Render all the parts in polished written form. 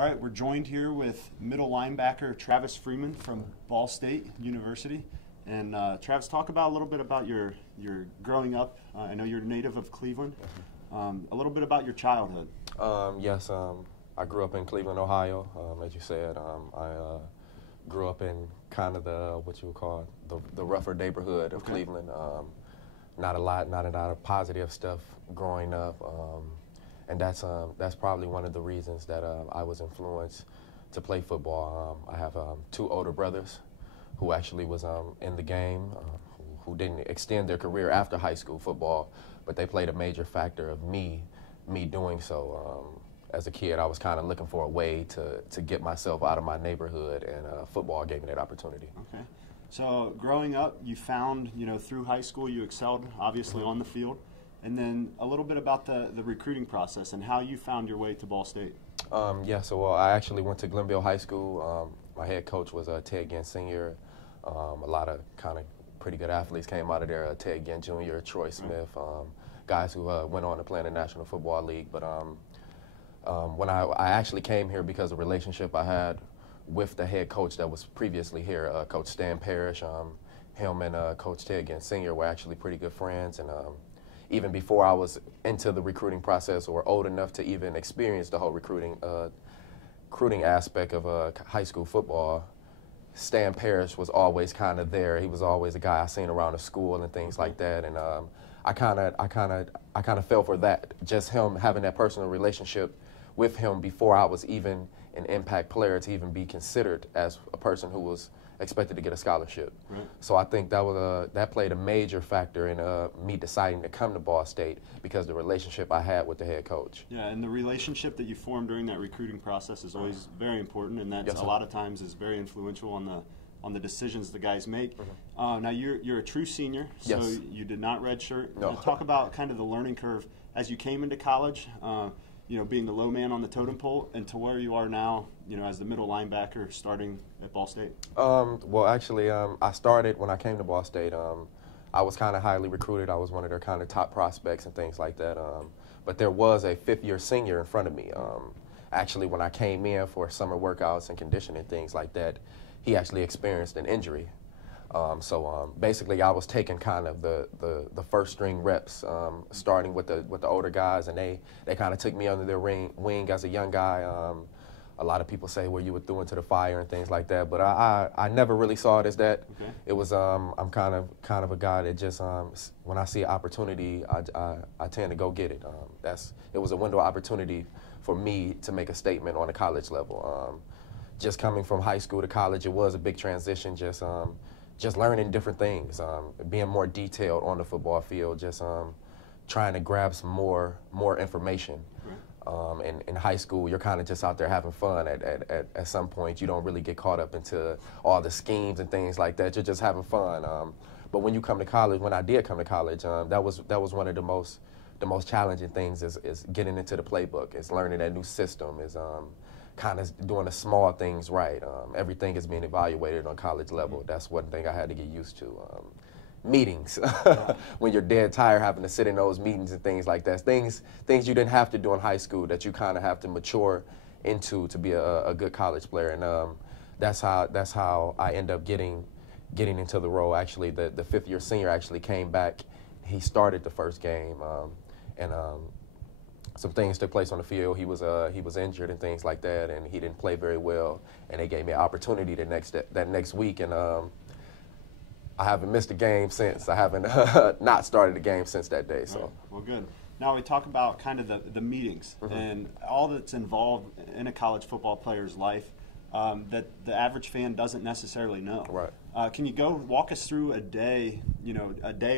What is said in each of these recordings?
All right, we're joined here with middle linebacker Travis Freeman from Ball State University. And Travis, talk about a little bit about your growing up. I know you're a native of Cleveland. A little bit about your childhood. Yes, I grew up in Cleveland, Ohio. As you said, I grew up in kind of what you would call the rougher neighborhood of Cleveland. Not a lot of positive stuff growing up. And that's probably one of the reasons that I was influenced to play football. I have two older brothers who actually was in the game, who didn't extend their career after high school football, but they played a major factor of me doing so. As a kid, I was kind of looking for a way to get myself out of my neighborhood, and football gave me that opportunity. Okay. So growing up, you found, through high school, you excelled, obviously, on the field. And then a little bit about the recruiting process and how you found your way to Ball State. So I actually went to Glenville High School. My head coach was Ted Ginn Sr. A lot of kind of pretty good athletes came out of there, Ted Ginn Jr., Troy Smith, guys who went on to play in the National Football League. But when I actually came here because of the relationship I had with the head coach that was previously here, Coach Stan Parrish, him and Coach Ted Ginn Sr. were actually pretty good friends. And even before I was into the recruiting process or old enough to even experience the whole recruiting aspect of high school football, Stan Parrish was always kind of there. He was always a guy I seen around the school and things like that. And I kind of fell for that. Just him having that personal relationship with him before I was even an impact player to even be considered as a person who was expected to get a scholarship. Right. So I think that played a major factor in me deciding to come to Ball State, because the relationship I had with the head coach. Yeah, and the relationship that you form during that recruiting process is always very important, and that's a lot of times is very influential on the decisions the guys make. Now you're a true senior, so you did not redshirt. No. Talk about kind of the learning curve as you came into college. Being the low man on the totem pole, and to where you are now, as the middle linebacker starting at Ball State? Well, actually, I started when I came to Ball State. I was kind of highly recruited. I was one of their kind of top prospects and things like that. But there was a fifth-year senior in front of me. Actually, when I came in for summer workouts and conditioning, things like that, he actually experienced an injury. So basically, I was taking kind of the first string reps, starting with the older guys, and they kind of took me under their wing as a young guy. A lot of people say, well, you were thrown into the fire and things like that, but I never really saw it as that. Okay. It was I'm kind of a guy that just when I see an opportunity, I tend to go get it. It was a window of opportunity for me to make a statement on a college level. Just coming from high school to college, it was a big transition. Just learning different things, being more detailed on the football field, just trying to grab some more information. In high school, you're kind of just out there having fun. At some point, you don't really get caught up into all the schemes and things like that. You're just having fun. But when you come to college, when I did come to college, that was one of the most challenging things is getting into the playbook. It's learning that new system. Is kind of doing the small things right. Everything is being evaluated on college level. That's one thing I had to get used to. Meetings, when you're dead tired, having to sit in those meetings and things like that. Things you didn't have to do in high school that you kind of have to mature into to be a good college player. And that's how I end up getting into the role. Actually, the fifth-year senior actually came back. He started the first game, and some things took place on the field. He was injured and things like that, and he didn't play very well. And they gave me an opportunity that next week, and I haven't missed a game since. I haven't not started a game since that day. So. Right. Well, good. Now we talk about kind of the meetings and all that's involved in a college football player's life that the average fan doesn't necessarily know. Right. Can you walk us through a day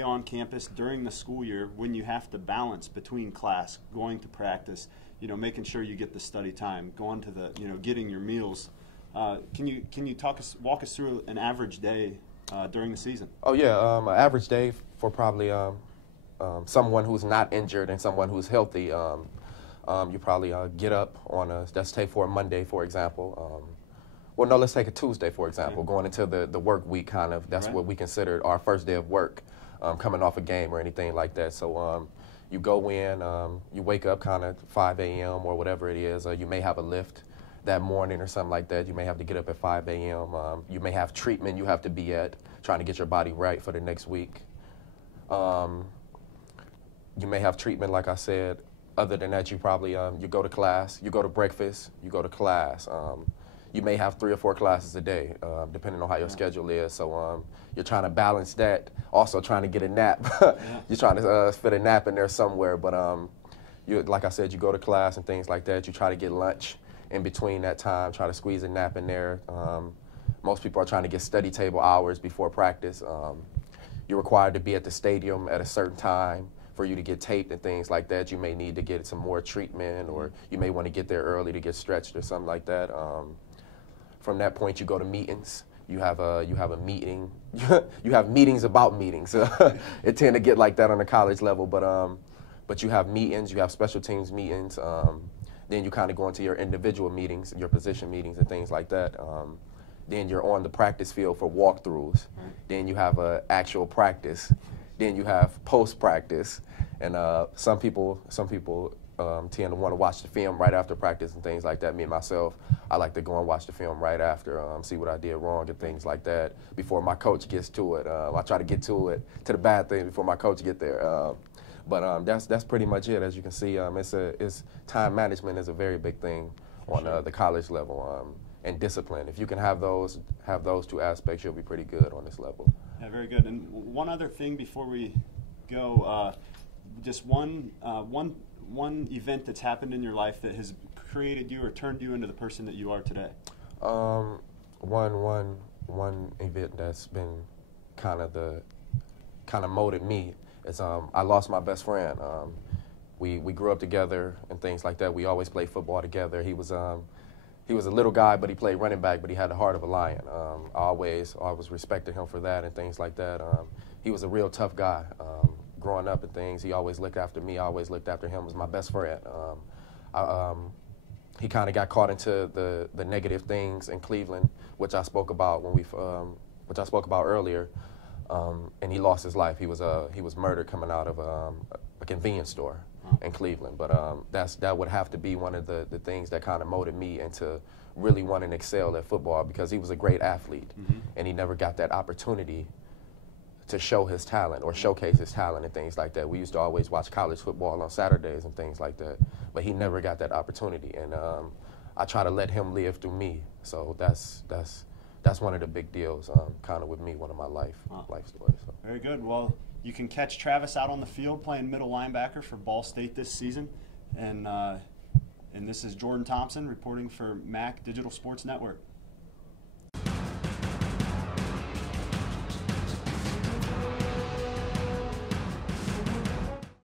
on campus during the school year when you have to balance between class, going to practice, making sure you get the study time, going to the, getting your meals. Can you walk us through an average day during the season? Oh yeah, an average day for probably someone who's not injured and someone who's healthy. You probably get up on let's take for a Monday, for example. Well, no, let's take a Tuesday, for example, going into the work week kind of. That's what we considered our first day of work, coming off a game or anything like that. So you go in, you wake up kind of 5 a.m. or whatever it is. You may have a lift that morning or something like that. You may have to get up at 5 a.m. You may have treatment you have to be at, trying to get your body right for the next week. You may have treatment, like I said. Other than that, you probably, you go to class, you go to breakfast, you go to class. You may have 3 or 4 classes a day, depending on how your schedule is. So you're trying to balance that, also trying to get a nap. You're trying to fit a nap in there somewhere, but like I said, you go to class and things like that. You try to get lunch in between that time, try to squeeze a nap in there. Most people are trying to get study table hours before practice. You're required to be at the stadium at a certain time for you to get taped and things like that. You may need to get some more treatment, or you may want to get there early to get stretched or something like that. From that point, you go to meetings. You have a meeting. You have meetings about meetings. It tend to get like that on the college level, but you have meetings. You have special teams meetings. Then you kind of go into your individual meetings, your position meetings, and things like that. Then you're on the practice field for walkthroughs. Then you have an actual practice. Then you have post-practice, and some people tend to want to watch the film right after practice and things like that. Me and myself, I like to go and watch the film right after, see what I did wrong and things like that before my coach gets to it. I try to get to the bad thing before my coach get there. But that's pretty much it. As you can see, it's time management is a very big thing on the college level, and discipline. If you can have those 2 aspects, you'll be pretty good on this level. Yeah, very good. And one other thing before we go, just one event that's happened in your life that has created you or turned you into the person that you are today. One event that's been kind of molded me is I lost my best friend. We grew up together and things like that. We always played football together. He was a little guy, but he played running back, but he had the heart of a lion. I always respected him for that and things like that. He was a real tough guy. Growing up and things, he always looked after me. I always looked after him as my best friend. He kind of got caught into the negative things in Cleveland, which I spoke about earlier, and he lost his life. He was murdered coming out of a convenience store in Cleveland. But that would have to be one of the things that kind of molded me into really wanting to excel at football, because he was a great athlete, and he never got that opportunity to show his talent or showcase his talent and things like that. We used to always watch college football on Saturdays and things like that, but he never got that opportunity. And I try to let him live through me. So that's one of the big deals, kind of with me, one of my life stories. So. Very good. Well, you can catch Travis out on the field playing middle linebacker for Ball State this season. And this is Jordan Thompson reporting for MAC Digital Sports Network.